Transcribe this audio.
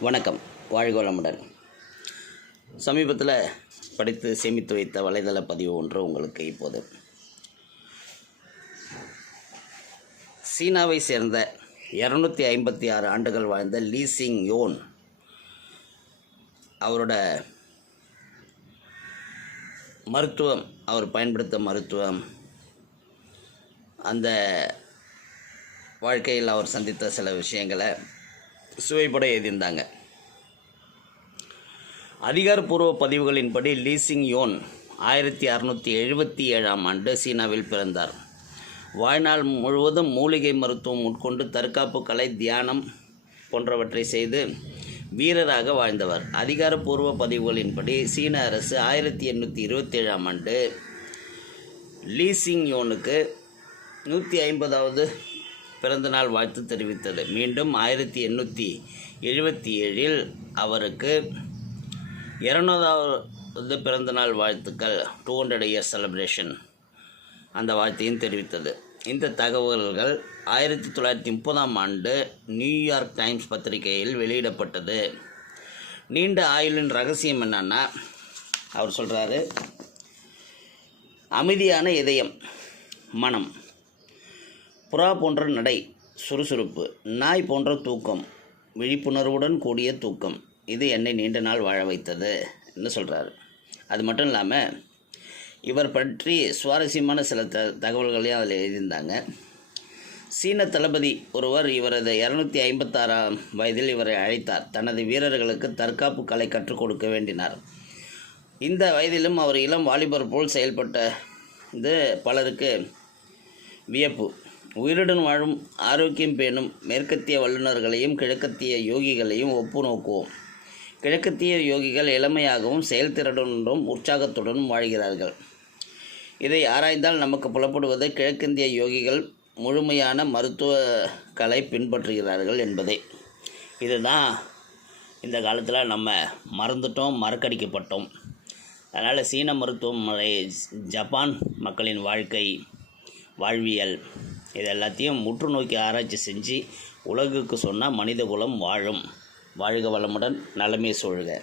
வணக்கம். வாழ்க வளமுடன் சமீபத்தில் படித்து சேமித்து வைத்த வலைதள பதிவு ஒன்று உங்களுக்கு இப்போது. சீனாவை சேர்ந்த இரநூத்தி ஐம்பத்தி ஆறு ஆண்டுகள் வாழ்ந்த லீசிங் யோன் அவரோட மருத்துவம் அவர் பயன்படுத்த மருத்துவம் அந்த வாழ்க்கையில் அவர் சந்தித்த சில விஷயங்களை சுவைப்பட எழுதியிருந்தாங்க அதிகாரப்பூர்வ பதிவுகளின்படி லீசிங் யோன் ஆயிரத்தி அறநூற்றி எழுபத்தி ஏழாம் ஆண்டு சீனாவில் பிறந்தார். வாழ்நாள் முழுவதும் மூலிகை மருத்துவம் உட்கொண்டு தற்காப்பு கலை தியானம் போன்றவற்றை செய்து வீரராக வாழ்ந்தவர். அதிகாரப்பூர்வ பதிவுகளின்படி சீன அரசு ஆயிரத்தி எண்ணூற்றி இருபத்தேழாம் ஆண்டு லீசிங் யோனுக்கு நூற்றி ஐம்பதாவது பிறந்தநாள் வாழ்த்து தெரிவித்தது. மீண்டும் ஆயிரத்தி எண்ணூற்றி எழுபத்தி ஏழில் அவருக்கு இரநூறாவது பிறந்தநாள் வாழ்த்துக்கள் டூ ஹண்ட்ரட் இயர்ஸ் செலிப்ரேஷன் அந்த வாழ்த்தையும் தெரிவித்தது. இந்த தகவல்கள் ஆயிரத்தி தொள்ளாயிரத்தி முப்பதாம் ஆண்டு நியூயார்க் டைம்ஸ் பத்திரிகையில் வெளியிடப்பட்டது. நீண்ட ஆயுளின் ரகசியம் என்னன்னா அவர் சொல்கிறாரு அமைதியான இதயம் மனம். புறா போன்ற நடை சுறுசுறுப்பு நாய் போன்ற தூக்கம் விழிப்புணர்வுடன் கூடிய தூக்கம் இது என்னை நீண்ட நாள் வாழ வைத்தது என்று சொல்கிறாரு அது மட்டும் இல்லாமல் இவர் பற்றி சுவாரஸ்யமான சில த தகவல்களையும் அதில் எழுதியிருந்தாங்க. சீன தளபதி ஒருவர் இவரது இரநூத்தி ஐம்பத்தாறாம் வயதில் இவரை அழைத்தார். தனது வீரர்களுக்கு தற்காப்பு கலை கற்றுக் கொடுக்க வேண்டினார். இந்த வயதிலும் அவர் இளம் வாலிபர் போல் செயல்பட்ட இது பலருக்கு வியப்பு. உயிருடன் வாழும் ஆரோக்கியம் பேணும் மேற்கத்திய வல்லுநர்களையும் கிழக்கத்திய யோகிகளையும் ஒப்பு நோக்குவோம். கிழக்கத்திய யோகிகள் இளமையாகவும் செயல்திறனுடனும் உற்சாகத்துடனும் வாழ்கிறார்கள். இதை ஆராய்ந்தால் நமக்கு புலப்படுவது கிழக்கிந்திய யோகிகள் முழுமையான மருத்துவ கலை பின்பற்றுகிறார்கள் என்பதே. இதுதான் இந்த காலத்தில் நம்ம மறந்துட்டோம் மறக்கடிக்கப்பட்டோம். அதனால் சீன மருத்துவ முறை ஜப்பான் மக்களின் வாழ்க்கை வாழ்வியல் இது எல்லாத்தையும் முற்று நோக்கி ஆராய்ச்சி செஞ்சு உலகுக்கு சொன்னால் மனித குலம் வாழும். வாழ்க வளமுடன் நலமே சொல்க